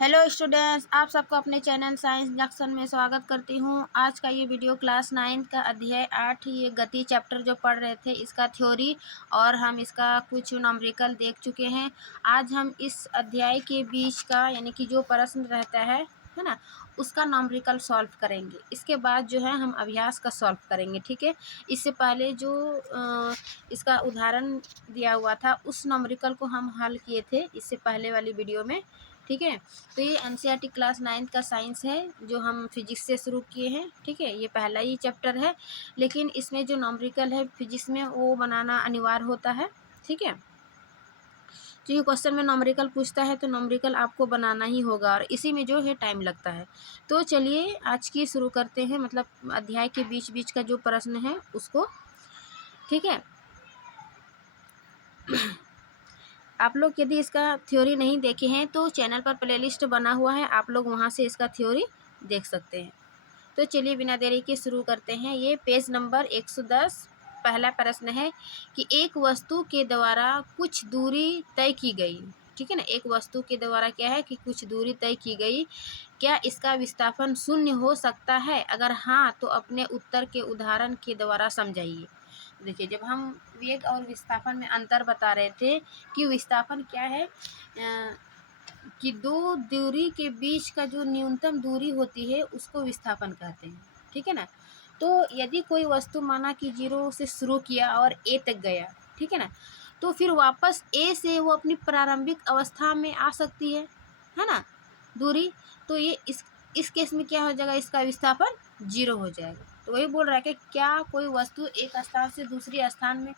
Hello students, आप सबको अपने चैनल साइंस जंक्शन में स्वागत करती हूँ। आज का ये वीडियो क्लास 9 का अध्याय 8 ये गति चैप्टर जो पढ़ रहे थे इसका थ्योरी और हम इसका कुछ न्यूमेरिकल देख चुके हैं। आज हम इस अध्याय के बीच का यानी कि जो प्रश्न रहता है ना, उसका न्यूमेरिकल सॉल्व करेंगे। इसके बाद जो है हम अभ्यास का सॉल्व करेंगे, ठीक है। इससे पहले जो इसका उदाहरण दिया हुआ था उस न्यूमेरिकल को हम हल किए थे इससे पहले वाली वीडियो में, ठीक है। तो ये एनसीईआरटी क्लास 9 का साइंस है जो हम फिजिक्स से शुरू किए हैं, ठीक है। ये पहला ही चैप्टर है, लेकिन इसमें जो न्यूमेरिकल है फिजिक्स में वो बनाना अनिवार्य होता है, ठीक है। तो ये क्वेश्चन में न्यूमेरिकल पूछता है तो न्यूमेरिकल आपको बनाना ही होगा और इसी में जो है टाइम लगता है। तो चलिए आज की शुरू करते हैं, मतलब अध्याय के बीच बीच का जो प्रश्न है उसको, ठीक है। आप लोग यदि इसका थ्योरी नहीं देखे हैं तो चैनल पर प्लेलिस्ट बना हुआ है, आप लोग वहां से इसका थ्योरी देख सकते हैं। तो चलिए बिना देरी के शुरू करते हैं। ये पेज नंबर 110 पहला प्रश्न है कि एक वस्तु के द्वारा कुछ दूरी तय की गई, ठीक है ना। एक वस्तु के द्वारा क्या है कि कुछ दूरी तय की गई, क्या इसका विस्थापन शून्य हो सकता है? अगर हाँ तो अपने उत्तर के उदाहरण के द्वारा समझाइए। देखिए, जब हम वेग और विस्थापन में अंतर बता रहे थे कि विस्थापन क्या है, कि दो दूरी के बीच का जो न्यूनतम दूरी होती है उसको विस्थापन कहते हैं, ठीक है ना। तो यदि कोई वस्तु माना कि 0 से शुरू किया और ए तक गया, ठीक है ना, तो फिर वापस ए से वो अपनी प्रारंभिक अवस्था में आ सकती है ना, दूरी। तो ये इस केस में क्या हो जाएगा, इसका विस्थापन 0 हो जाएगा। तो वही बोल रहा है कि क्या कोई वस्तु एक स्थान से दूसरी स्थान में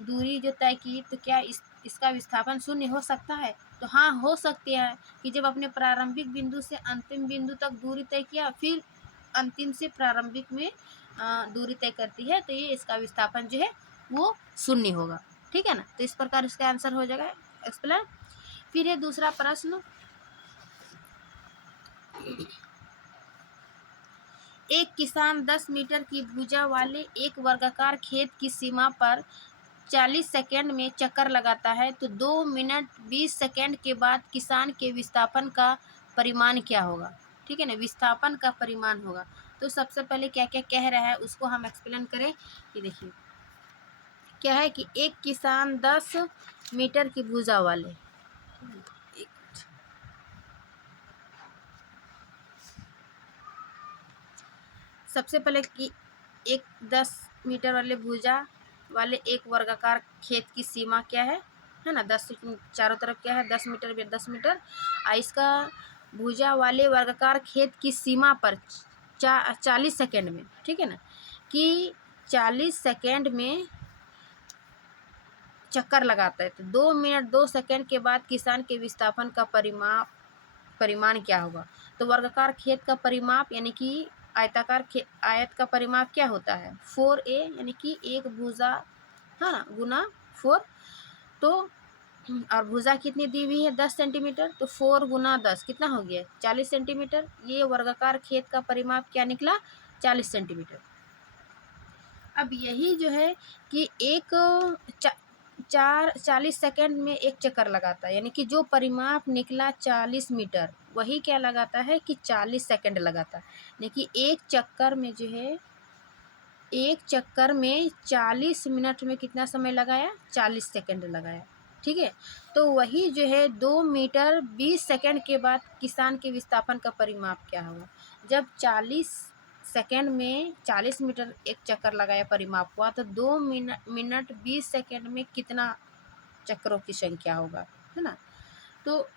दूरी जो तय की, तो क्या इसका विस्थापन शून्य हो सकता है? तो हाँ, हो सकती है कि जब अपने प्रारंभिक बिंदु से अंतिम बिंदु तक दूरी तय किया, फिर अंतिम से प्रारंभिक में दूरी तय करती है, तो ये इसका विस्थापन जो है वो शून्य होगा, ठीक है ना। तो इस प्रकार इसका आंसर हो जाएगा एक्सप्लेन। फिर है दूसरा प्रश्न, एक किसान 10 मीटर की भुजा वाले एक वर्गाकार खेत की सीमा पर 40 सेकंड में चक्कर लगाता है, तो 2 मिनट 20 सेकंड के बाद किसान के विस्थापन का परिमाण क्या होगा, ठीक है ना। विस्थापन का परिमाण होगा। तो सबसे पहले क्या क्या कह रहा है उसको हम एक्सप्लेन करें। कि देखिए क्या है कि एक किसान 10 मीटर की भुजा वाले, सबसे पहले कि एक 10 मीटर वाले भुजा वाले एक वर्गाकार खेत की सीमा क्या है ना, 10 चारों तरफ क्या है 10 मीटर बाय 10 मीटर। इसका भुजा वाले वर्गाकार खेत की सीमा पर 40 सेकेंड में, ठीक है ना, कि 40 सेकेंड में चक्कर लगाता है, तो 2 मिनट 2 सेकेंड के बाद किसान के विस्थापन का परिमाण क्या होगा। तो वर्गाकार खेत का परिमाप यानी कि आयत का परिमाप क्या होता है, 4a, यानी कि एक भुजा है ना गुना 4। तो और भुजा कितनी दी हुई है 10 सेंटीमीटर, तो 4 गुना 10 कितना हो गया 40 सेंटीमीटर। ये वर्गाकार खेत का परिमाप क्या निकला, 40 सेंटीमीटर। अब यही जो है कि एक 40 सेकेंड में एक चक्कर लगाता है, यानी कि जो परिमाप निकला 40 मीटर वही क्या लगाता है कि 40 सेकेंड लगाता है। यानी कि एक चक्कर में जो है, एक चक्कर में 40 मिनट में कितना समय लगाया, 40 सेकेंड लगाया, ठीक है। तो वही जो है 2 मीटर 20 सेकेंड के बाद किसान के विस्थापन का परिमाप क्या होगा। जब 40 सेकेंड में 40 मीटर एक चक्कर लगाया परिमाप हुआ, तो 2 मिनट 20 सेकेंड में कितना चक्रों की संख्या होगा, है ना। तो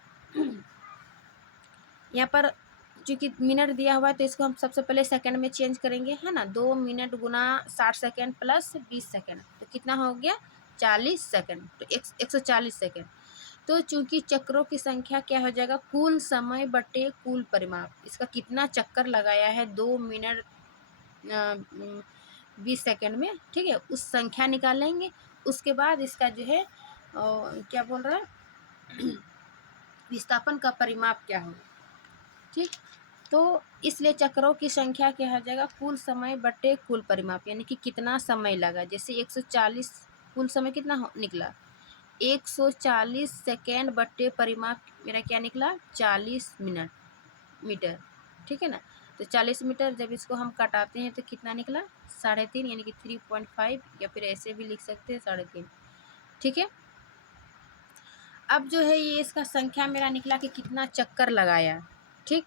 यहाँ पर चूँकि मिनट दिया हुआ है तो इसको हम सबसे पहले सेकंड में चेंज करेंगे, है ना। 2 मिनट गुना 60 सेकंड प्लस 20 सेकंड, तो कितना हो गया 40 सेकंड, तो 140 सेकंड। तो चूँकि चक्रों की संख्या क्या हो जाएगा, कुल समय बटे कुल परिमाप, इसका कितना चक्कर लगाया है 2 मिनट 20 सेकंड में, ठीक है, उस संख्या निकालेंगे। उसके बाद इसका जो है क्या बोल रहा है विस्थापन का परिमाप क्या होगा, ठीक। तो इसलिए चक्रों की संख्या क्या हो जाएगा, कुल समय बटे कुल परिमाप, यानी कि कितना समय लगा। जैसे 140 कुल समय कितना निकला 140 सेकेंड बट्टे परिमाप मेरा क्या निकला 40 मिनट मीटर, ठीक है ना। तो 40 मीटर जब इसको हम काटाते हैं तो कितना निकला 3.5 यानी कि 3.5, या फिर ऐसे भी लिख सकते हैं 3.5, ठीक है। अब जो है ये इसका संख्या मेरा निकला कि कितना चक्कर लगाया, ठीक।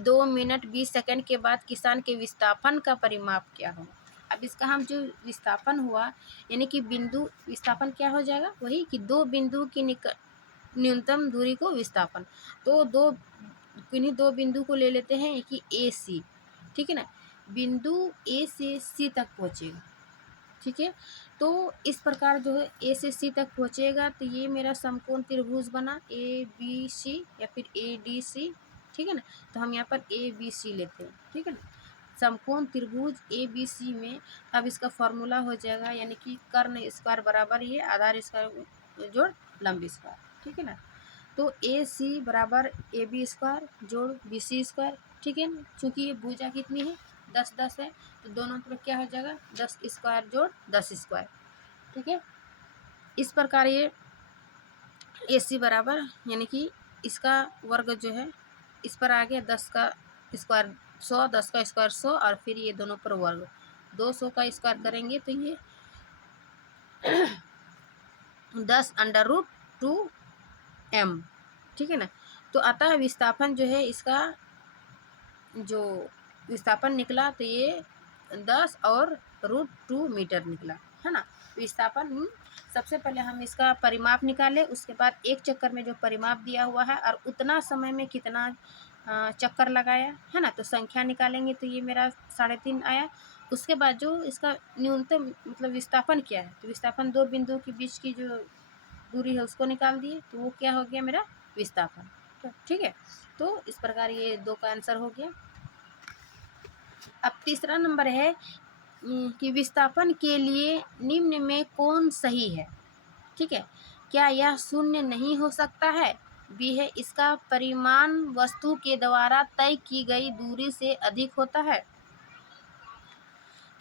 2 मिनट 20 सेकंड के बाद किसान के विस्थापन का परिमाप क्या होगा। अब इसका हम जो विस्थापन हुआ यानी कि बिंदु विस्थापन क्या हो जाएगा, वही कि दो बिंदु की न्यूनतम दूरी को विस्थापन। तो किन्हीं दो बिंदु को ले लेते हैं कि ए सी, ठीक है ना। बिंदु ए से सी तक पहुँचेगा, ठीक है। तो इस प्रकार जो है ए से सी तक पहुँचेगा तो ये मेरा समकोण त्रिभुज बना ए बी सी या फिर ए डी सी, ठीक है ना। तो हम यहाँ पर ए बी सी लेते हैं, ठीक है ना। समकोण त्रिभुज ए बी सी में अब इसका फॉर्मूला हो जाएगा यानी कि कर्ण स्क्वायर बराबर ये आधार स्क्वायर जोड़ लंब स्क्वायर, ठीक है ना। तो ए सी बराबर ए बी स्क्वायर जोड़ बी सी स्क्वायर, ठीक है ना। चूँकि ये भुजा कितनी है 10 है, तो दोनों तरफ क्या हो जाएगा 10 स्क्वायर जोड़ 10 स्क्वायर, ठीक है। इस प्रकार ये ए सी बराबर यानी कि इसका वर्ग जो है इस पर आ गया 10 का स्क्वायर 100, 10 का स्क्वायर 100 और फिर ये दोनों पर वर्ग 200 का स्क्वायर करेंगे तो ये 10√2m, ठीक है ना। तो अतः विस्थापन जो है इसका जो विस्थापन निकला तो ये 10 और √2 मीटर निकला, है ना। विस्थापन सबसे पहले हम इसका परिमाप निकाले, उसके बाद एक चक्कर में जो परिमाप दिया हुआ है और उतना समय में कितना चक्कर लगाया, है ना। तो संख्या निकालेंगे तो ये मेरा 3.5 आया। उसके बाद जो इसका न्यूनतम मतलब विस्थापन क्या है, तो विस्थापन दो बिंदु के बीच की जो दूरी है उसको निकाल दिए, तो वो क्या हो गया मेरा विस्थापन, तो ठीक है। तो इस प्रकार ये 2 का आंसर हो गया। अब तीसरा नंबर है कि विस्थापन के लिए निम्न में कौन सही है, ठीक है। क्या यह शून्य नहीं हो सकता है, बी है इसका परिमाण वस्तु के द्वारा तय की गई दूरी से अधिक होता है,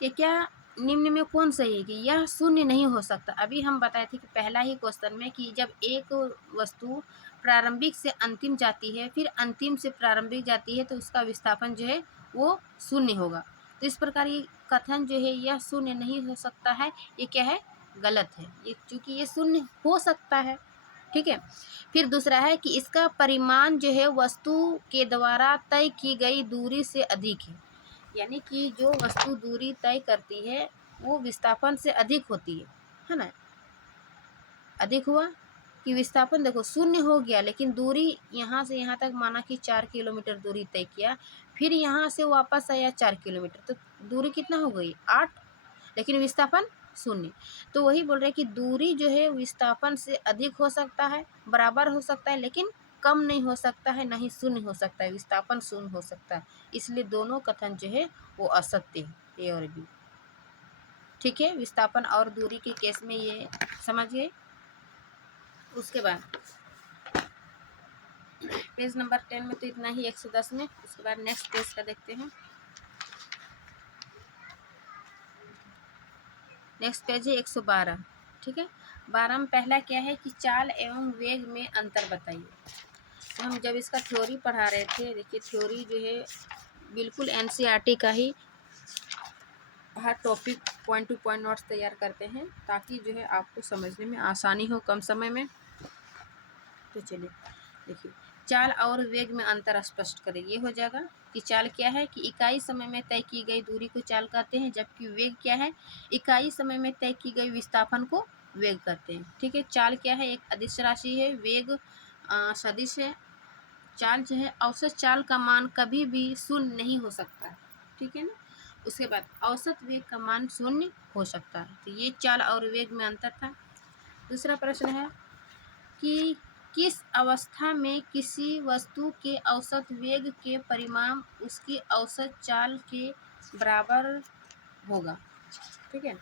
कि क्या निम्न में कौन सही है कि यह शून्य नहीं हो सकता। अभी हम बताए थे कि पहला ही क्वेश्चन में कि जब एक वस्तु प्रारंभिक से अंतिम जाती है फिर अंतिम से प्रारंभिक जाती है तो उसका विस्थापन जो है वो शून्य होगा। तो इस प्रकार ये कथन जो है यह शून्य नहीं हो सकता है, ये क्या है गलत है, ये चूँकि ये शून्य हो सकता है, ठीक है। फिर दूसरा है कि इसका परिमाण जो है वस्तु के द्वारा तय की गई दूरी से अधिक है, यानी कि जो वस्तु दूरी तय करती है वो विस्थापन से अधिक होती है ना। अधिक हुआ कि विस्थापन देखो शून्य हो गया लेकिन दूरी यहाँ से यहाँ तक माना कि 4 किलोमीटर दूरी तय किया, फिर यहाँ से वापस आया 4 किलोमीटर, तो दूरी कितना हो गई 8, लेकिन विस्थापन शून्य। तो वही बोल रहे कि दूरी जो है विस्थापन से अधिक हो सकता है, बराबर हो सकता है, लेकिन कम नहीं हो सकता है, नहीं शून्य हो सकता है, विस्थापन शून्य हो सकता है। इसलिए दोनों कथन जो है वो असत्य है, ए और बी, ठीक है। विस्थापन और दूरी के केस में ये समझ गए। उसके बाद पेज नंबर 10 में तो इतना ही 110 में। उसके बाद नेक्स्ट पेज का देखते हैं। नेक्स्ट पेज है 112, ठीक है। 12 में पहला क्या है कि चाल एवं वेग में अंतर बताइए। तो हम जब इसका थ्योरी पढ़ा रहे थे, देखिए थ्योरी जो है बिल्कुल एनसीईआरटी का ही हर topic point to point notes तैयार करते हैं ताकि जो है आपको समझने में आसानी हो कम समय में। तो चलिए देखिए चाल और वेग में अंतर स्पष्ट करें। ये हो जाएगा कि चाल क्या है कि इकाई समय में तय की गई दूरी को चाल कहते हैं, जबकि वेग क्या है इकाई समय में तय की गई विस्थापन को वेग कहते हैं, ठीक है। चाल क्या है एक अदिश राशि है, वेग सदिश है। चाल जो है औसत चाल का मान कभी भी शून्य नहीं हो सकता है, ठीक है ना। उसके बाद औसत वेग का मान शून्य हो सकता है। तो ये चाल और वेग में अंतर था। दूसरा प्रश्न है कि किस अवस्था में किसी वस्तु के औसत वेग के परिमाण उसकी औसत चाल के बराबर होगा, ठीक है।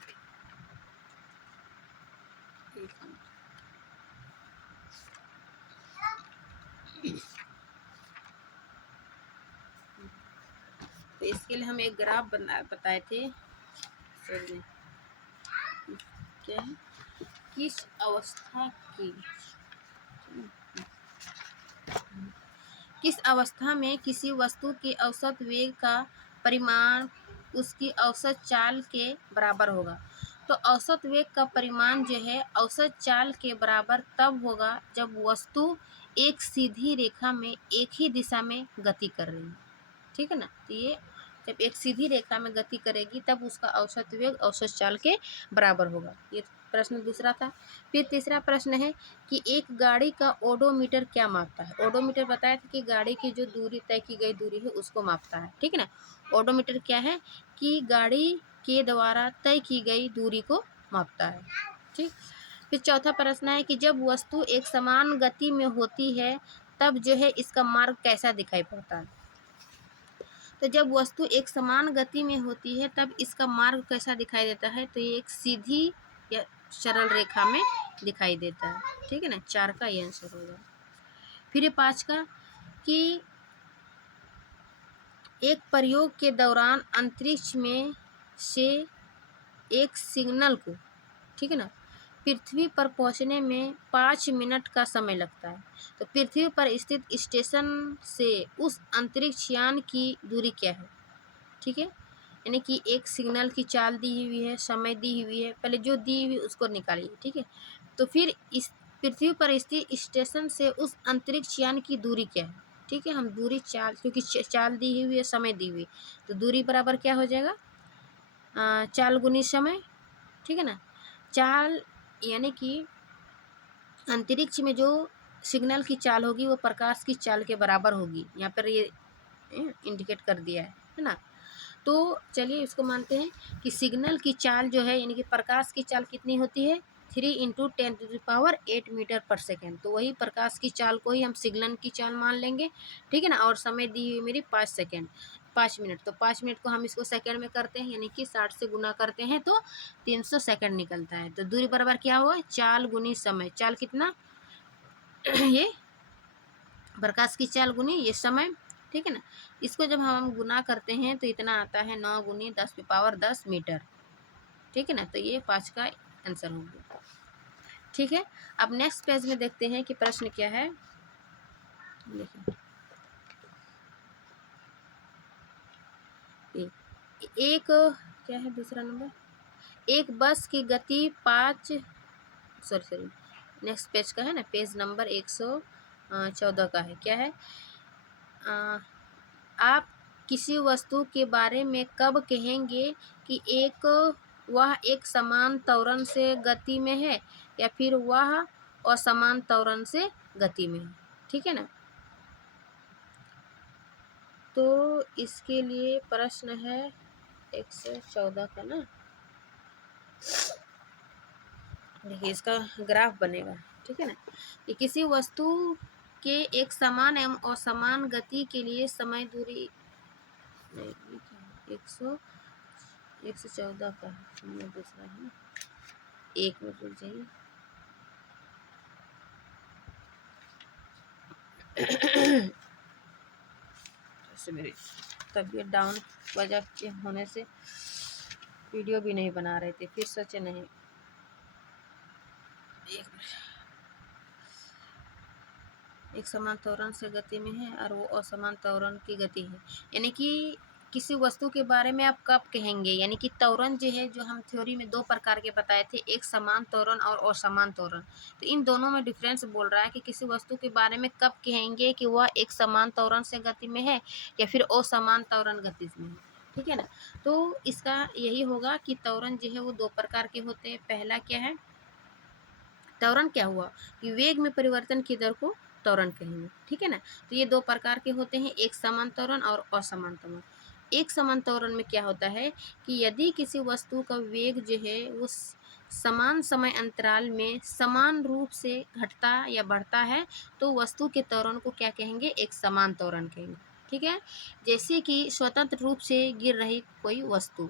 तो इसके लिए हम एक ग्राफ बताए थे, क्या है किस अवस्था की किस अवस्था में किसी वस्तु के औसत वेग का परिमाण उसकी औसत चाल के बराबर होगा। तो औसत वेग का परिमाण जो है औसत चाल के बराबर तब होगा जब वस्तु एक सीधी रेखा में एक ही दिशा में गति कर रही है। ठीक है ना। तो ये जब एक सीधी रेखा में गति करेगी तब उसका औसत वेग औसत चाल के बराबर होगा। ये प्रश्न दूसरा था। फिर तीसरा प्रश्न है कि एक गाड़ी का ओडोमीटर क्या मापता है। ओडोमीटर बताया था कि गाड़ी की जो दूरी तय की गई दूरी है उसको मापता है। ठीक है ना। ओडोमीटर क्या है कि गाड़ी के द्वारा तय की गई दूरी को मापता है। ठीक। फिर चौथा प्रश्न है कि जब वस्तु एक समान गति में होती है तब जो है इसका मार्ग कैसा दिखाई पड़ता है। तो जब वस्तु एक समान गति में होती है तब इसका मार्ग कैसा दिखाई देता है। तो ये एक सीधी या सरल रेखा में दिखाई देता है। ठीक है ना। 4 का ये आंसर होगा। फिर ये 5 का कि एक प्रयोग के दौरान अंतरिक्ष में से एक सिग्नल को, ठीक है ना, पृथ्वी पर पहुंचने में 5 मिनट का समय लगता है। तो पृथ्वी पर स्थित स्टेशन से उस अंतरिक्ष यान की दूरी क्या है। ठीक है। यानी कि एक सिग्नल की चाल दी हुई है, समय दी हुई है, पहले जो दी हुई उसको निकालिए। ठीक है। तो फिर इस पृथ्वी पर स्थित स्टेशन से उस अंतरिक्ष यान की दूरी क्या है। ठीक है। हम दूरी चाल, क्योंकि चाल दी हुई है, समय दी हुई, तो दूरी बराबर क्या हो जाएगा, चाल गुनी समय। ठीक है ना। चाल यानी कि अंतरिक्ष में जो सिग्नल की चाल होगी वो प्रकाश की चाल के बराबर होगी। यहाँ पर ये इंडिकेट कर दिया है ना। तो चलिए इसको मानते हैं कि सिग्नल की चाल जो है यानी कि प्रकाश की चाल कितनी होती है, 3 × 10⁸ मीटर पर सेकेंड। तो वही प्रकाश की चाल को ही हम सिग्नल की चाल मान लेंगे। ठीक है ना। और समय दी हुई मेरी 5 सेकेंड, 5 मिनट। तो 5 मिनट को हम इसको सेकेंड में करते हैं यानी कि 60 से गुना करते हैं तो 300 सेकेंड निकलता है। तो दूरी बराबर क्या हुआ, चाल गुनी समय। चाल कितना ये प्रकाश की चाल गुनी ये समय। ठीक है ना। इसको जब हम गुना करते हैं तो इतना आता है 9 × 10⁻10 मीटर। ठीक है ना। तो ये 5 का आंसर हो गया। ठीक है। अब नेक्स्ट पेज में देखते हैं कि प्रश्न क्या है। देखिए एक क्या है दूसरा नंबर, एक बस की गति 5 सॉरी नेक्स्ट पेज का है ना, पेज नंबर 114 का है। क्या है, आप किसी वस्तु के बारे में कब कहेंगे कि वह एक समान त्वरण से गति में है या फिर वह असमान त्वरण से गति में है। ठीक है ना। तो इसके लिए प्रश्न है 114 का ना। देखिए इसका ग्राफ बनेगा। ठीक है ना। कि किसी वस्तु के एक समान एवं असमान गति के लिए समय दूरी 114 का दूसरा है, एक मिनट रुक जाइए। मेरी तबीयत डाउन वजह के होने से वीडियो भी नहीं बना रहे थे, फिर सोचे नहीं। एक समान त्वरण से गति में है और वो असमान त्वरण की गति है। यानी कि किसी वस्तु के बारे में आप कब कहेंगे, यानी कि त्वरण जो है, जो हम थ्योरी में 2 प्रकार के बताए थे, एक समान त्वरण और असमान त्वरण। तो इन दोनों में डिफरेंस बोल रहा है कि किसी वस्तु के बारे में कब कहेंगे कि वह एक समान त्वरण से गति में है या फिर असमान त्वरण गति में है। ठीक है ना। तो इसका यही होगा कि त्वरण जो है वो 2 प्रकार के होते हैं। पहला क्या है, त्वरण क्या हुआ कि वेग में परिवर्तन की दर को त्वरण कहेंगे। ठीक है ना। तो ये 2 प्रकार के होते हैं, एक समान त्वरण और असमान त्वरण। एक समान त्वरण में क्या होता है कि यदि किसी वस्तु का वेग जो है वो समान समय अंतराल में समान रूप से घटता या बढ़ता है तो वस्तु के त्वरण को क्या कहेंगे, एक समान त्वरण कहेंगे। ठीक है। जैसे कि स्वतंत्र रूप से गिर रही कोई वस्तु।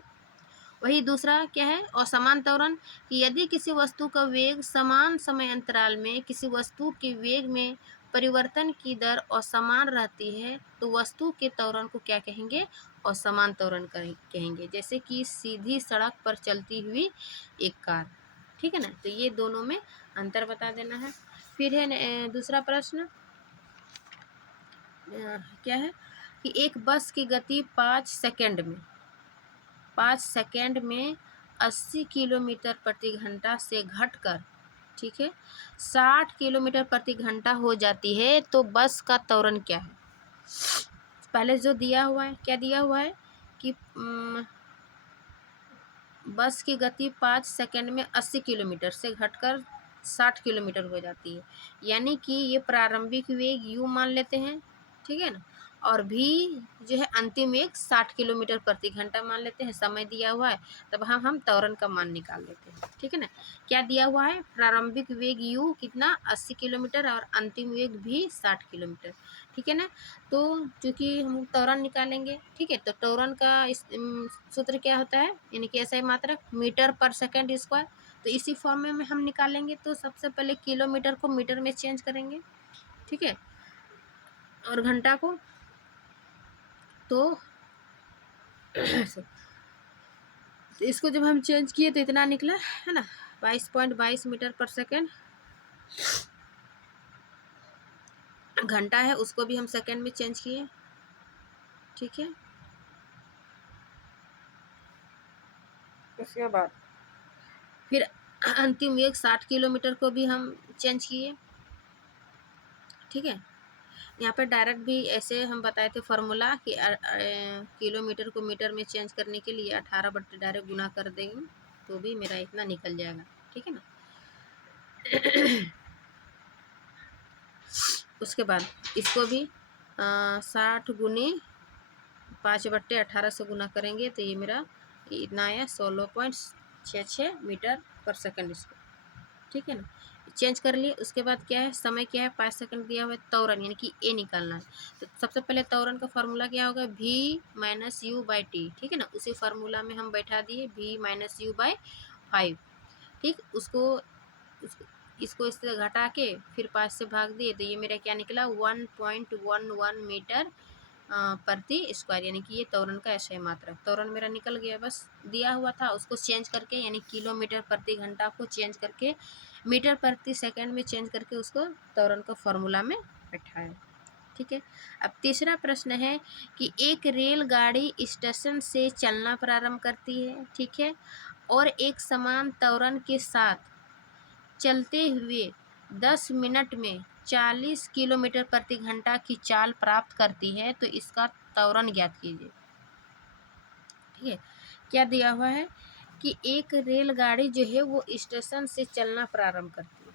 वही दूसरा क्या है, असमान त्वरण, कि यदि किसी वस्तु का वेग समान समय अंतराल में किसी वस्तु के वेग में परिवर्तन की दर असमान रहती है तो वस्तु के त्वरण को क्या कहेंगे, असमान त्वरण कहेंगे। जैसे कि सीधी सड़क पर चलती हुई एक कार। ठीक है ना। तो ये दोनों में अंतर बता देना है। फिर है दूसरा प्रश्न, क्या है कि एक बस की गति 5 सेकंड में 80 किलोमीटर प्रति घंटा से घटकर, ठीक है, 60 किलोमीटर प्रति घंटा हो जाती है, तो बस का त्वरण क्या है। पहले जो दिया हुआ है, क्या दिया हुआ है कि बस की गति 5 सेकंड में 80 किलोमीटर से घटकर 60 किलोमीटर हो जाती है, यानी कि ये प्रारंभिक वेग u मान लेते हैं, ठीक है ना, और भी जो है अंतिम वेग 60 किलोमीटर प्रति घंटा मान लेते हैं। समय दिया हुआ है, तब हम त्वरण का मान निकाल लेते हैं, ठीक है ना। क्या दिया हुआ है, प्रारंभिक वेग u कितना 80 किलोमीटर और अंतिम वेग भी 60 किलोमीटर, ठीक है ना। तो चूँकि हम त्वरण निकालेंगे, ठीक है, तो त्वरण का सूत्र क्या होता है, यानी कि ऐसा मात्रक मीटर पर सेकंड स्क्वायर। तो इसी फॉर्म में हम निकालेंगे। तो सबसे पहले किलोमीटर को मीटर में चेंज करेंगे, ठीक है, और घंटा को तो इसको जब हम चेंज किए तो इतना निकला है ना, 22.22 मीटर पर सेकंड। घंटा है उसको भी हम सेकंड में चेंज किए, ठीक है। उसके बाद फिर अंतिम वेग 60 किलोमीटर को भी हम चेंज किए, ठीक है। यहाँ पे डायरेक्ट भी ऐसे हम बताए थे फॉर्मूला कि किलोमीटर को मीटर में चेंज करने के लिए 18 बट्टे डायरेक्ट गुना कर देंगे तो भी मेरा इतना निकल जाएगा, ठीक है ना। उसके बाद इसको भी 60 गुने 5/18 से गुना करेंगे तो ये मेरा इतना आया 16.66 मीटर पर सेकंड इसको, ठीक है ना। चेंज कर लिए। उसके बाद क्या है, समय क्या है, 5 सेकंड दिया हुआ है, त्वरण यानी कि ए निकालना है। तो सबसे पहले त्वरण का फार्मूला क्या होगा, v minus you by T, ठीक है ना। उसी फार्मूला में हम बैठा दिए v माइनस यू बाई 5, ठीक। इसको इससे घटा के फिर 5 से भाग दिए तो ये मेरा क्या निकला 1.11 मीटर प्रति स्क्वायर, यानी कि ये त्वरण का ऐसा मात्रा। त्वरण मेरा निकल गया, बस दिया हुआ था उसको चेंज करके, यानी किलोमीटर प्रति घंटा को चेंज करके मीटर प्रति सेकंड में चेंज करके उसको त्वरण का फॉर्मूला में बैठाया, ठीक है। अब तीसरा प्रश्न है कि एक रेलगाड़ी स्टेशन से चलना प्रारंभ करती है, ठीक है, और एक समान त्वरण के साथ चलते हुए 10 मिनट में 40 किलोमीटर प्रति घंटा की चाल प्राप्त करती है, तो इसका त्वरण ज्ञात कीजिए, ठीक है। क्या दिया हुआ है कि एक रेलगाड़ी जो है वो स्टेशन से चलना प्रारंभ करती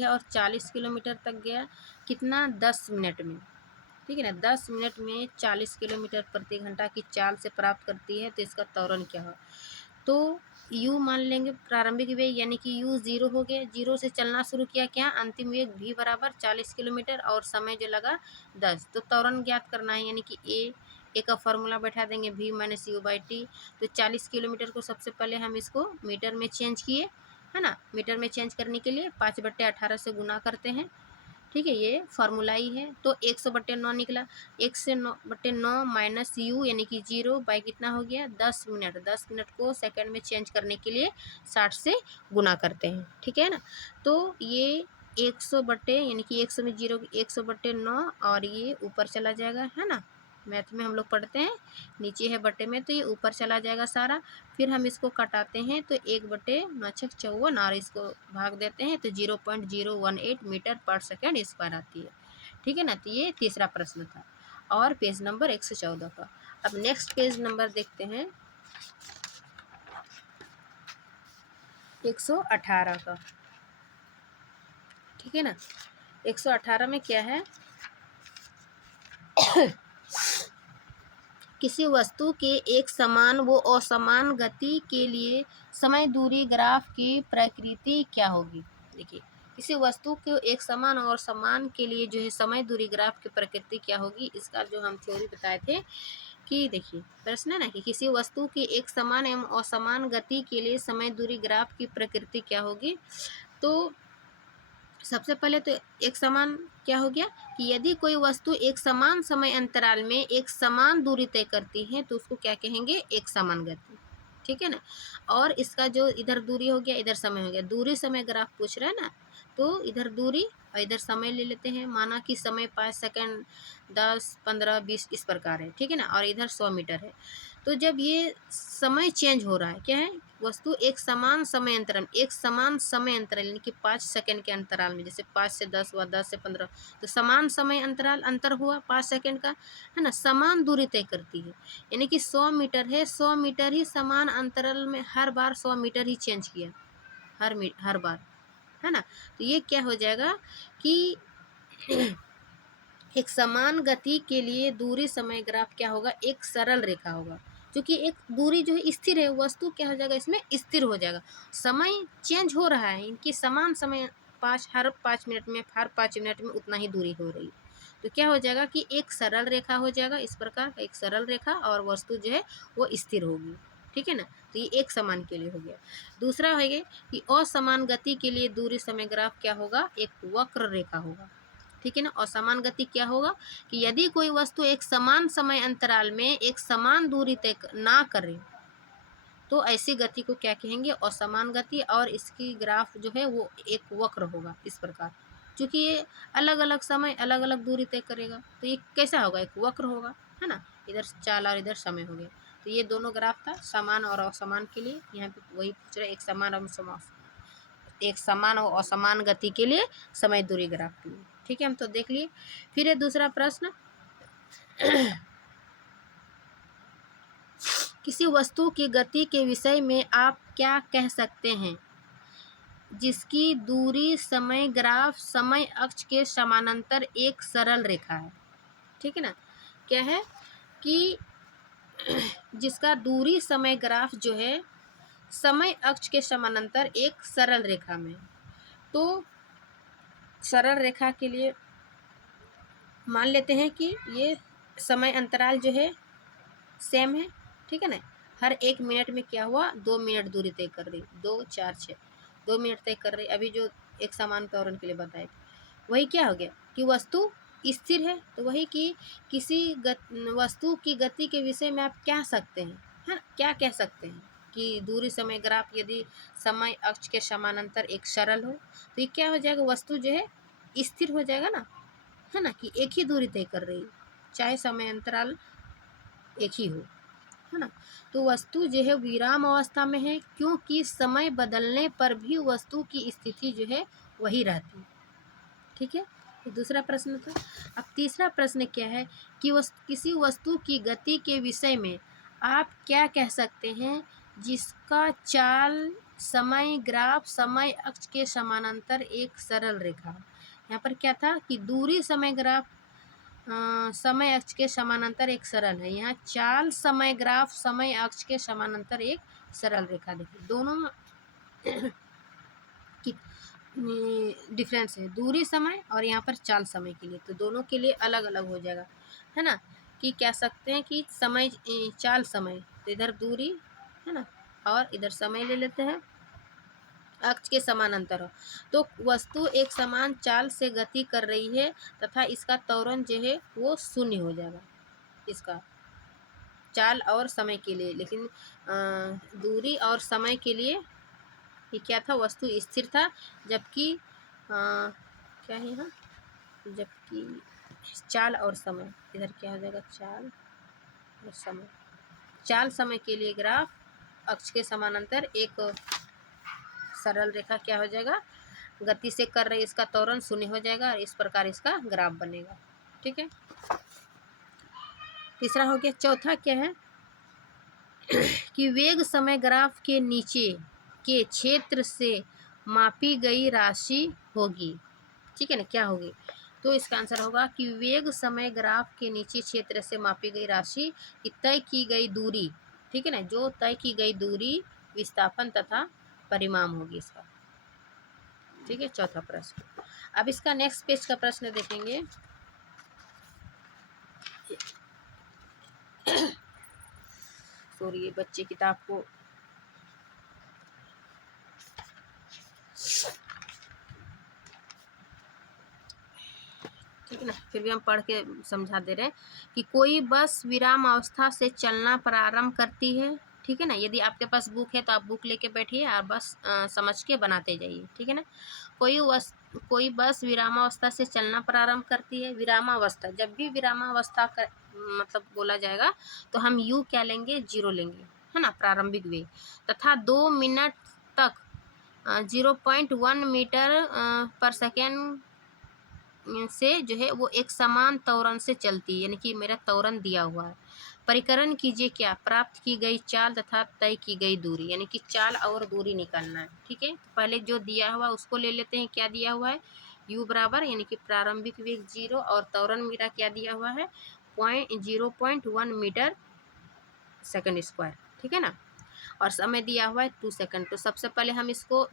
है और 40 किलोमीटर तक गया, कितना 10 मिनट में, ठीक है ना। 10 मिनट में 40 किलोमीटर प्रति घंटा की चाल से प्राप्त करती है, तो इसका त्वरण क्या हो। तो u मान लेंगे प्रारंभिक वेग, यानी कि u 0 हो गया, 0 से चलना शुरू किया, क्या अंतिम वेग v बराबर 40 किलोमीटर और समय जो लगा 10। तो त्वरण ज्ञात करना है, यानी कि ए का फॉर्मूला बैठा देंगे v minus you by T. तो 40 किलोमीटर को सबसे पहले हम इसको मीटर में चेंज किए, है ना। मीटर में चेंज करने के लिए 5/18 से गुना करते हैं, ठीक है, ये फार्मूला ही है। तो 100/9 निकला, 100/9 माइनस यू यानी कि 0 बाई कितना हो गया 10 मिनट। 10 मिनट को सेकंड में चेंज करने के लिए 60 से गुना करते हैं, ठीक है ना। तो ये 100 यानी कि 100 में 0 100/9 और ये ऊपर चला जाएगा, है ना। मैथ में हम लोग पढ़ते हैं नीचे है बटे में, तो ये ऊपर चला जाएगा सारा। फिर हम इसको कटाते हैं तो 1/9×54 और इसको भाग देते हैं तो 0.018 मीटर पर सेकंड स्क्वायर आती है, ठीक है ना। तो ये तीसरा प्रश्न था और पेज नंबर 114 का। अब नेक्स्ट पेज नंबर देखते हैं 118 का, ठीक है ना। 118 में क्या है, किसी वस्तु के एक समान व असमान गति के लिए समय दूरी ग्राफ की प्रकृति क्या होगी। देखिए, किसी वस्तु के एक समान और समान के लिए जो है समय दूरी ग्राफ की प्रकृति क्या होगी, इसका जो हम थ्योरी बताए थे कि देखिए प्रश्न है ना कि किसी वस्तु की एक समान एवं असमान गति के लिए समय दूरी ग्राफ की प्रकृति क्या होगी। तो सबसे पहले तो एक समान क्या हो गया कि यदि कोई वस्तु एक समान समय अंतराल में एक समान दूरी तय करती है तो उसको क्या कहेंगे, एक समान गति। ठीक है ना। और इसका जो इधर दूरी हो गया, इधर समय हो गया, दूरी समय ग्राफ पूछ रहा है ना, तो इधर दूरी और इधर समय ले लेते हैं। माना कि समय 5 सेकंड, 10, 15, 20 इस प्रकार है। ठीक है ना। और इधर 100 मीटर है। तो जब ये समय चेंज हो रहा है, क्या है, वस्तु एक समान समय अंतराल, एक समान समय अंतराल यानी कि 5 सेकंड के अंतराल में, जैसे 5 से 10 हुआ, 10 से 15, तो समान समय अंतराल अंतर हुआ 5 सेकंड का, है ना, समान दूरी तय करती है। यानी कि 100 मीटर है, 100 मीटर ही समान अंतराल में हर बार 100 मीटर ही चेंज किया, हर बार, है ना। तो ये क्या हो जाएगा कि एक समान गति के लिए दूरी समय ग्राफ क्या होगा, एक सरल रेखा होगा। क्योंकि एक दूरी जो है स्थिर है, वस्तु क्या हो जाएगा, इसमें स्थिर हो जाएगा। समय चेंज हो रहा है, इनकी समान समय हर 5 मिनट में, हर 5 मिनट में उतना ही दूरी हो रही है। तो क्या हो जाएगा कि एक सरल रेखा हो जाएगा, इस प्रकार का एक सरल रेखा, और वस्तु जो है वो स्थिर होगी। ठीक है ना। तो ये एक समान के लिए हो गया। दूसरा है कि असमान गति के लिए दूरी समय ग्राफ क्या होगा, एक वक्र रेखा होगा। ठीक है ना। और समान गति क्या होगा कि यदि कोई वस्तु एक समान समय अंतराल में एक समान दूरी तय ना करे तो ऐसी गति को क्या कहेंगे, असमान गति। और इसकी ग्राफ जो है वो एक वक्र होगा इस प्रकार। क्योंकि ये अलग अलग समय अलग अलग दूरी तय करेगा, तो ये कैसा होगा, एक वक्र होगा, है ना। इधर चाल और इधर समय हो गया। तो ये दोनों ग्राफ था समान और असमान के लिए। यहाँ पे वही पूछ रहे, एक समान और असमान गति के लिए समय दूरी ग्राफ के लिए। ठीक है, हम तो देख लिए। फिर है दूसरा प्रश्न, किसी वस्तु की गति के विषय में आप क्या कह सकते हैं जिसकी दूरी समय ग्राफ समय अक्ष के समानांतर एक सरल रेखा है। ठीक है ना। क्या है कि जिसका दूरी समय ग्राफ जो है समय अक्ष के समानांतर एक सरल रेखा में। तो सरल रेखा के लिए मान लेते हैं कि ये समय अंतराल जो है सेम है। ठीक है ना। हर 1 मिनट में क्या हुआ, 2 मिनट दूरी तय कर रही, 2, 4, 6, 2 मिनट तय कर रही। अभी जो एक समान त्वरण के लिए बताए थे, वही क्या हो गया कि वस्तु स्थिर है। तो वही कि किसी वस्तु की गति के विषय में आप क्या सकते हैं, है ना, क्या कह सकते हैं कि दूरी समय ग्राफ यदि समय अक्ष के समानांतर एक सरल हो तो ये क्या हो जाएगा, वस्तु जो है स्थिर हो जाएगा ना, है ना, कि एक ही दूरी तय कर रही है, चाहे समय अंतराल एक ही हो, है ना। तो वस्तु जो है विराम अवस्था में है, क्योंकि समय बदलने पर भी वस्तु की स्थिति जो है वही रहती है। ठीक है। तो दूसरा प्रश्न था। अब तीसरा प्रश्न क्या है कि किसी वस्तु की गति के विषय में आप क्या कह सकते हैं जिसका चाल समय ग्राफ समय अक्ष के समानांतर एक सरल रेखा। यहाँ पर क्या था कि दूरी समय ग्राफ समय अक्ष के समानांतर एक सरल है। यहाँ चाल समय ग्राफ समय अक्ष के समानांतर एक सरल रेखा। देखिए दोनों की डिफरेंस है, दूरी समय और यहाँ पर चाल समय के लिए। तो दोनों के लिए अलग अलग हो जाएगा, है ना। कि कह सकते हैं कि समय चाल समय, तो इधर दूरी, है ना, और इधर समय ले लेते हैं, अक्ष के समानांतर हो। तो वस्तु एक समान चाल से गति कर रही है तथा इसका त्वरण जो है वो शून्य हो जाएगा, इसका चाल और समय के लिए। लेकिन दूरी और समय के लिए ये क्या था, वस्तु स्थिर था। जबकि क्या है यहाँ, जबकि चाल और समय, इधर क्या हो जाएगा, चाल और समय। चाल समय के लिए ग्राफ अक्ष के समानांतर एक सरल रेखा क्या हो जाएगा, गति से कर रही, इसका त्वरण शून्य हो जाएगा और इस प्रकार इसका ग्राफ बनेगा। ठीक है। तीसरा हो गया। चौथा क्या है कि वेग समय ग्राफ के नीचे के क्षेत्र से मापी गई राशि होगी। ठीक है ना, क्या होगी, तो इसका आंसर होगा कि वेग समय ग्राफ के नीचे क्षेत्र से मापी गई राशि की तय की गई दूरी। ठीक है ना, जो तय की गई दूरी विस्थापन तथा परिमाण होगी इसका। ठीक है, चौथा प्रश्न। अब इसका नेक्स्ट पेज का प्रश्न देखेंगे। सॉरी, ये बच्चे किताब को ठीक है ना। फिर भी हम पढ़ के समझा दे रहे हैं कि कोई बस विराम अवस्था से चलना प्रारंभ करती है, ठीक है ना। यदि आपके पास बुक है तो आप बुक लेके बैठिए और बस समझ के बनाते जाइए, ठीक है ना। कोई बस विरामावस्था से चलना प्रारंभ करती है। विरामावस्था, जब भी विरामावस्था का मतलब बोला जाएगा तो हम यू क्या लेंगे, 0 लेंगे, है ना, प्रारंभिक वेग, तथा 2 मिनट तक 0.1 मीटर पर सेकेंड से जो है वो एक समान त्वरण से चलती है, यानी कि मेरा त्वरण दिया हुआ है। परिकरण कीजिए क्या, प्राप्त की गई चाल तथा तय की गई दूरी, यानी कि चाल और दूरी निकालना है, ठीक है। तो पहले जो दिया हुआ उसको ले लेते हैं। क्या दिया हुआ है, u बराबर यानी कि प्रारंभिक वेग 0 और त्वरण मेरा क्या दिया हुआ है 0.1 मीटर सेकंड स्क्वायर, ठीक है ना। और समय दिया हुआ है 2 सेकंड। तो सबसे पहले हम इसको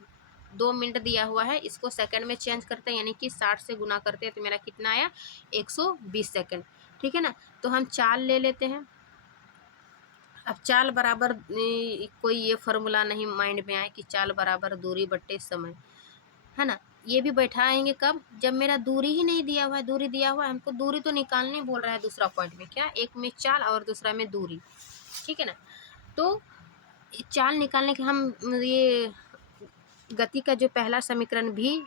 2 मिनट दिया हुआ है, इसको सेकंड में चेंज करते हैं, यानी कि 60 से गुना करते हैं तो मेरा कितना आया 120 सेकंड, ठीक है ना। तो हम चाल ले लेते हैं। अब चाल बराबर कोई ये फार्मूला नहीं माइंड में आए कि चाल बराबर दूरी बट्टे समय, है ना। ये भी बैठाएंगे कब, जब मेरा दूरी ही नहीं दिया हुआ है। दूरी दिया हुआ है हमको, दूरी तो निकालने बोल रहा है दूसरा पॉइंट में, क्या, एक में चाल और दूसरा में दूरी, ठीक है ना। तो चाल निकालने के हम ये गति का जो पहला समीकरण भी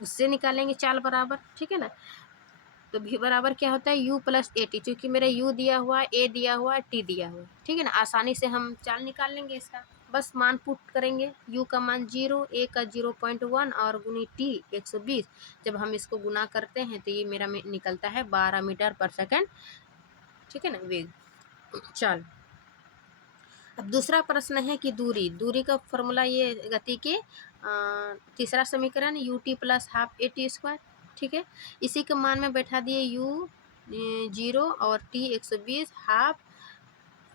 उससे निकालेंगे चाल बराबर, ठीक है ना। तो भी बराबर क्या होता है u प्लस ए टी, चूँकि मेरा u दिया हुआ है, a दिया हुआ है, t दिया हुआ है, ठीक है ना। आसानी से हम चाल निकाल लेंगे इसका, बस मान पुट करेंगे। u का मान 0, a का 0.1 और गुनी t 120। जब हम इसको गुना करते हैं तो ये मेरा निकलता है 12 मीटर पर सेकंड, ठीक है ना, वेग चाल। अब दूसरा प्रश्न है कि दूरी का फॉर्मूला ये गति के तीसरा समीकरण u t plus half A T square, ठीक है। इसी के मान में बैठा दिए u 0 और t 120, हाफ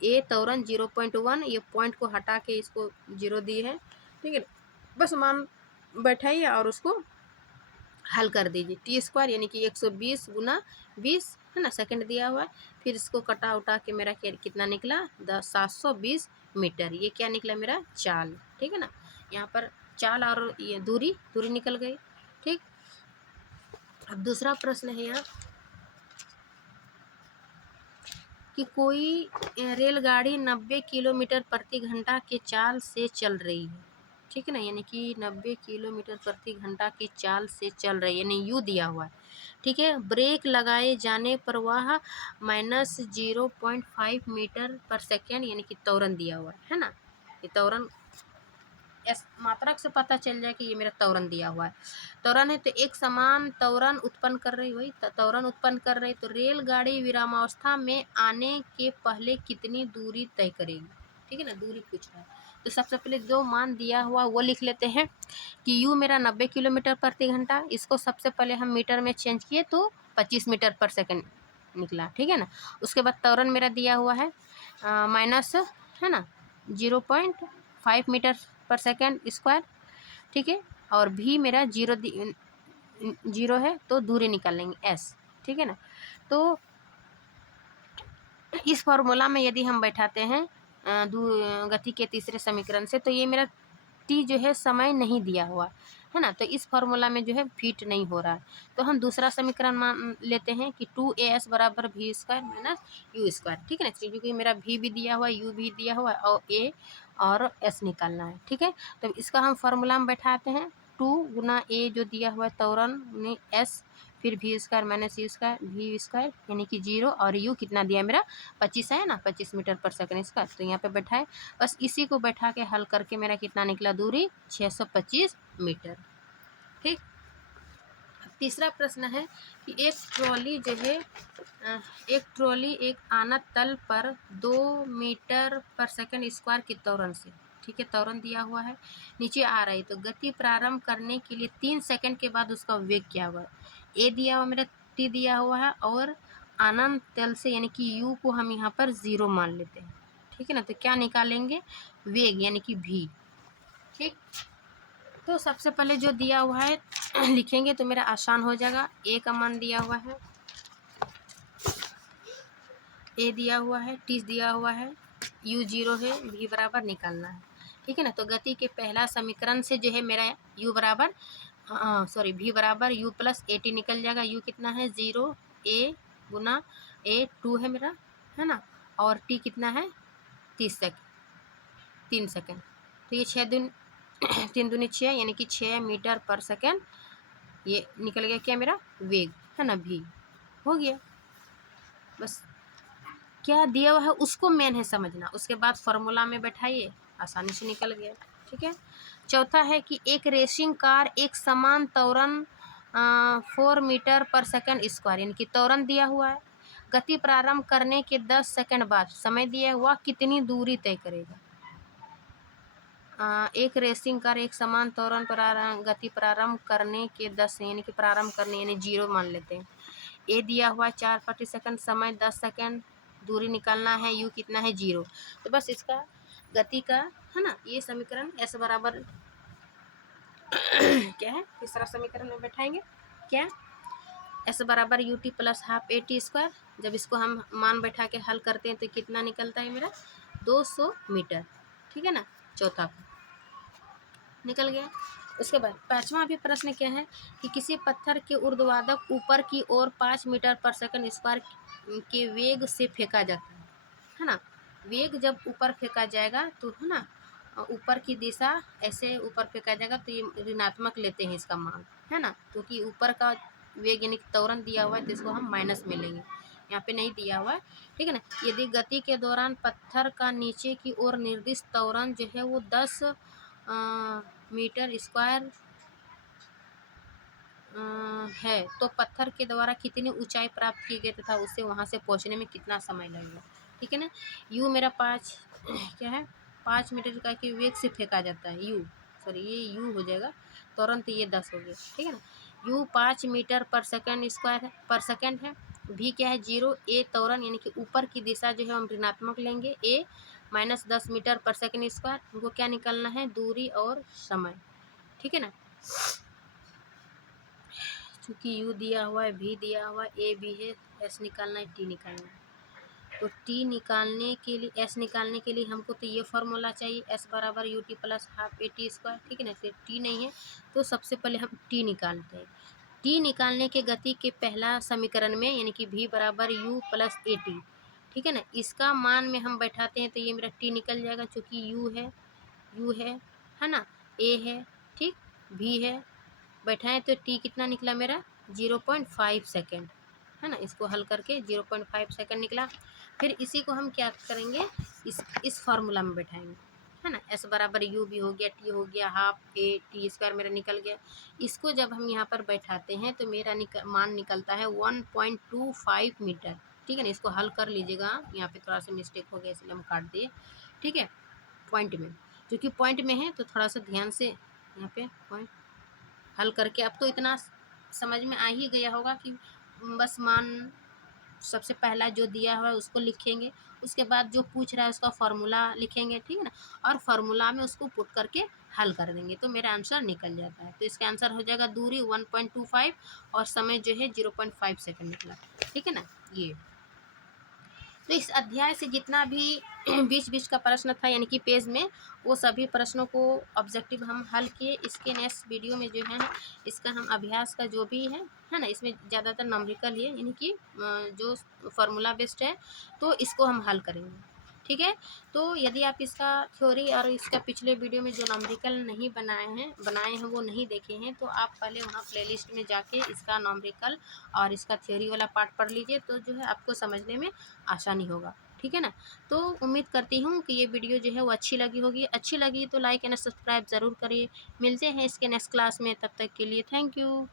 ए त्वरण 0.1, ये पॉइंट को हटा के इसको 0 दी है, ठीक है। बस मान बैठाइए और उसको हल कर दीजिए। टी स्क्वायर यानी कि 120 गुना 20, है ना, सेकंड दिया हुआ है। फिर इसको कटा उटा के मेरा कितना निकला 720 मीटर, ये क्या निकला मेरा चाल, ठीक है ना। यहाँ पर चाल और ये दूरी निकल गई, ठीक। अब दूसरा प्रश्न है यहाँ कि कोई रेलगाड़ी 90 किलोमीटर प्रति घंटा के चाल से चल रही है, ठीक है ना, यानी कि 90 किलोमीटर प्रति घंटा की चाल से चल रही है, यानी यू दिया हुआ है, ठीक है। ब्रेक लगाए जाने पर वह -0.5 मीटर पर सेकेंड, यानी कि त्वरण दिया हुआ है ना। ये त्वरण मात्रक से पता चल जाए कि ये मेरा त्वरण दिया हुआ है। त्वरण है तो एक समान त्वरण उत्पन्न कर रही, वही त्वरण उत्पन्न कर रही। तो रेलगाड़ी विरामावस्था में आने के पहले कितनी दूरी तय करेगी, ठीक है ना, दूरी पूछ रहा है। तो सबसे पहले जो मान दिया हुआ वो लिख लेते हैं कि u मेरा 90 किलोमीटर प्रति घंटा, इसको सबसे पहले हम मीटर में चेंज किए तो 25 मीटर पर सेकंड निकला, ठीक है ना। उसके बाद त्वरण मेरा दिया हुआ है माइनस, है ना, 0.5 मीटर पर सेकेंड स्क्वायर, ठीक है। और भी मेरा 0 है तो दूरी निकाल लेंगे s, ठीक है ना। तो इस फॉर्मूला में यदि हम बैठाते हैं गति के तीसरे समीकरण से, तो ये मेरा t जो है समय नहीं दिया हुआ है ना, तो इस फॉर्मूला में जो है फिट नहीं हो रहा है। तो हम दूसरा समीकरण मान लेते हैं कि 2as बराबर v square minus u square, ठीक है ना, क्योंकि मेरा v भी दिया हुआ है, u भी दिया हुआ है और a और s निकालना है, ठीक है। तो इसका हम फॉर्मूला में बैठाते हैं 2 गुना a जो दिया हुआ है त्वरण s, फिर v square minus u square v square, यानी कि 0 और u कितना दिया मेरा 25 है ना, 25 मीटर पर सेकंड स्क्वायर। तो यहाँ पे बैठाए, बस इसी को बैठा के हल करके मेरा कितना निकला दूरी 625 मीटर, ठीक। तीसरा प्रश्न है कि एक ट्रॉली एक आनत तल पर 2 मीटर पर सेकंड स्क्वायर के त्वरण से, ठीक है, त्वरण दिया हुआ है, नीचे आ रही। तो गति प्रारंभ करने के लिए 3 सेकंड के बाद उसका वेग क्या हुआ, ए दिया हुआ मेरा, टी दिया हुआ है और आनंत तल से, यानी कि यू को हम यहाँ पर 0 मान लेते हैं, ठीक है ना। तो क्या निकालेंगे, वेग यानी कि v, ठीक। तो सबसे पहले जो दिया हुआ है लिखेंगे तो मेरा आसान हो जाएगा। ए का मान दिया हुआ है, ए दिया हुआ है, टी दिया हुआ है, यू 0 है, v बराबर निकालना है, ठीक है ना। तो गति के पहला समीकरण से जो है मेरा u बराबर हाँ सॉरी, v बराबर u प्लस ए टी निकल जाएगा। u कितना है 0, a गुना a 2 है मेरा, है ना, और t कितना है 3 सेकेंड। तो ये 6 दिन 3 दूनी 6 यानी कि 6 मीटर पर सेकेंड ये निकल गया क्या मेरा वेग, है ना, v हो गया। बस क्या दिया हुआ है उसको मेन है समझना, उसके बाद फार्मूला में बैठाइए, आसानी से निकल गया। ठीक है। चौथा है कि एक रेसिंग कार एक समान त्वरण 4 मीटर पर सेकंड स्क्वायर यानी कि त्वरण दिया हुआ है, गति प्रारंभ करने के 10 सेकंड बाद समय दिया हुआ कितनी दूरी तय करेगा। एक रेसिंग कार एक समान त्वरण गति प्रारंभ करने के 10 यानी कि प्रारंभ करने यानी 0 मान लेते हैं। ए दिया हुआ 4 प्रति सेकंड, समय 10 सेकंड, दूरी निकालना है, यू कितना है 0। तो बस इसका गति का है ना ये समीकरण एस बराबर क्या है, तीसरा समीकरण में बैठाएंगे क्या, एस बराबर U T plus half A T square. जब इसको हम मान बैठा के हल करते हैं तो कितना निकलता है मेरा 200 मीटर। ठीक है ना, चौथा निकल गया। उसके बाद पांचवा भी प्रश्न क्या है कि किसी पत्थर के ऊर्ध्वाधर ऊपर की ओर 5 मीटर पर सेकंड स्क्वायर के वेग से फेंका जाता है ना। वेग जब ऊपर फेंका जाएगा तो है ना ऊपर की दिशा ऐसे ऊपर फेंका जाएगा तो ये ऋणात्मक लेते हैं इसका मान, है ना, क्योंकि ऊपर का वेग यानी त्वरण दिया हुआ है तो इसको हम माइनस में लेंगे, यहाँ पे नहीं दिया हुआ है। ठीक है ना। यदि गति के दौरान पत्थर का नीचे की ओर निर्दिष्ट त्वरण जो है वो 10 मीटर स्क्वायर है तो पत्थर के द्वारा कितनी ऊंचाई प्राप्त की गई तथा उसे वहां से पहुंचने में कितना समय लगेगा। ठीक है ना। यू मेरा 5 क्या है 5 मीटर का कि वेग से फेंका जाता है, यू सॉरी ये यू हो जाएगा, तुरंत ये 10 हो गया। ठीक है ना। यू 5 मीटर पर सेकंड स्क्वायर है पर सेकंड है, भी क्या है 0, ए त्वरण यानी कि ऊपर की दिशा जो है हम ऋणात्मक लेंगे, ए माइनस 10 मीटर पर सेकंड स्क्वायर, हमको क्या निकालना है दूरी और समय। ठीक है ना। चूँकि यू दिया हुआ है, भी दिया हुआ है, ए भी है, एस निकालना है, टी निकालना है। तो टी निकालने के लिए एस निकालने के लिए हमको तो ये फार्मूला चाहिए, एस बराबर U T plus half A T square. ठीक है ना। फिर टी नहीं है तो सबसे पहले हम टी निकालते हैं। टी निकालने के गति के पहला समीकरण में यानी कि भी बराबर यू प्लस ए टी। ठीक है ना। इसका मान में हम बैठाते हैं तो ये मेरा टी निकल जाएगा, चूँकि यू है ना, ए है, ठीक, भी है, बैठाएं तो टी कितना निकला मेरा 0.5 सेकेंड, है ना। इसको हल करके 0.5 सेकेंड निकला। फिर इसी को हम क्या करेंगे इस फार्मूला में बैठाएंगे, है ना। एस बराबर यू भी हो गया, टी हो गया, हाफ ए टी स्क्वायर मेरा निकल गया। इसको जब हम यहाँ पर बैठाते हैं तो मेरा मान निकलता है 1.25 मीटर। ठीक है ना। इसको हल कर लीजिएगा, यहाँ पे थोड़ा सा मिस्टेक हो गया इसलिए हम काट दिए। ठीक है। पॉइंट में क्योंकि पॉइंट में है तो थोड़ा सा ध्यान से यहाँ पे पॉइंट हल करके अब तो इतना समझ में आ ही गया होगा कि बस मान सबसे पहला जो दिया हुआ है उसको लिखेंगे, उसके बाद जो पूछ रहा है उसका फार्मूला लिखेंगे। ठीक है ना। और फार्मूला में उसको पुट करके हल कर देंगे तो मेरा आंसर निकल जाता है। तो इसका आंसर हो जाएगा दूरी 1.25 और समय जो है 0.5 सेकंड निकला। ठीक है ना। ये तो इस अध्याय से जितना भी बीच बीच का प्रश्न था यानी कि पेज में, वो सभी प्रश्नों को ऑब्जेक्टिव हम हल किए। इसके नेक्स्ट वीडियो में जो है इसका हम अभ्यास का जो भी है ना, इसमें ज़्यादातर नंबरिकल ही है यानी कि जो फार्मूला बेस्ड है तो इसको हम हल करेंगे। ठीक है। तो यदि आप इसका थ्योरी और इसका पिछले वीडियो में जो नंबरिकल नहीं बनाए हैं वो नहीं देखे हैं तो आप पहले वहाँ प्लेलिस्ट में जाके इसका नंबरिकल और इसका थ्योरी वाला पार्ट पढ़ लीजिए तो जो है आपको समझने में आसानी होगा। ठीक है ना। तो उम्मीद करती हूँ कि ये वीडियो जो है वो अच्छी लगी होगी। अच्छी लगी तो लाइक एंड सब्सक्राइब ज़रूर करिए। मिलते हैं इसके नेक्स्ट क्लास में, तब तक के लिए थैंक यू।